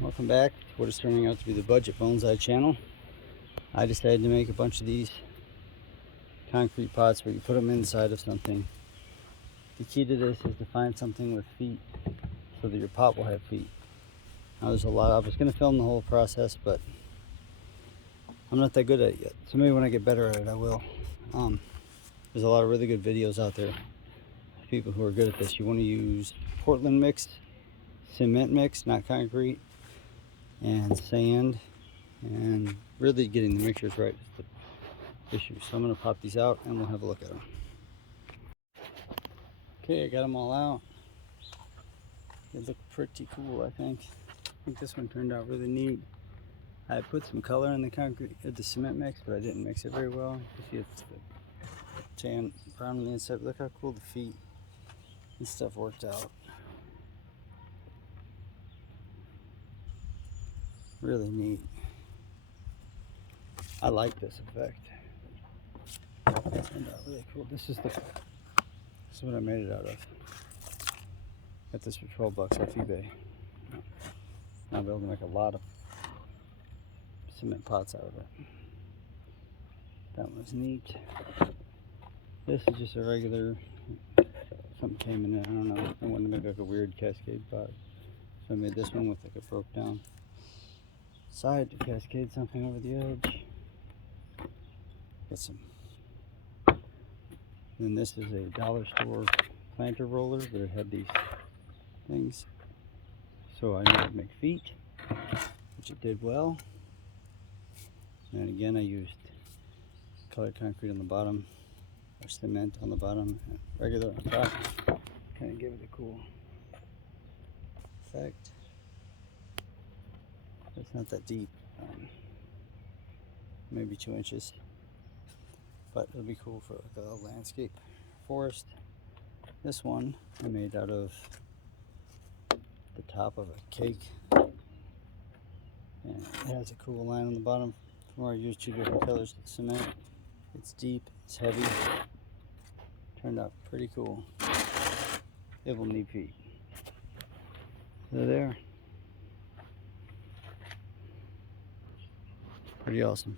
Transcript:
Welcome back to what is turning out to be the budget bonsai channel. I decided to make a bunch of these concrete pots where you put them inside of something. The key to this is to find something with feet so that your pot will have feet. Now there's a lot. I was going to film the whole process, but I'm not that good at it yet. So maybe when I get better at it, I will. There's a lot of really good videos out there. People who are good at this. You want to use Portland mix, cement mix, not concrete, and sand, and really getting the mixtures right is the issue. So I'm going to pop these out and we'll have a look at them. Okay, I got them all out. They look pretty cool, I think. I think this one turned out really neat. I put some color in the concrete, the cement mix, but I didn't mix it very well. You see it's the tan brown on the inside. Look how cool the feet and stuff worked out. Really neat. I like this effect. It turned out really cool. This is what I made it out of. Got this for 12 bucks off eBay. I'll be able to make a lot of cement pots out of it. That was neat. This is just a regular, something came in it, I don't know. I wanted to make like a weird cascade pot. So I made this one with like a broke down side to cascade something over the edge. Got some. And this is a dollar store planter roller, but it had these things. So I knew it would make feet, which it did well. And again, I used colored concrete on the bottom, or cement on the bottom, and regular on top. Kind of give it a cool effect. It's not that deep, maybe 2 inches, but it'll be cool for like a landscape forest. This one I made out of the top of a cake, and it has a cool line on the bottom from where I used 2 different colors of cement. It's deep, it's heavy, turned out pretty cool. It will need feet. They're there. Pretty awesome.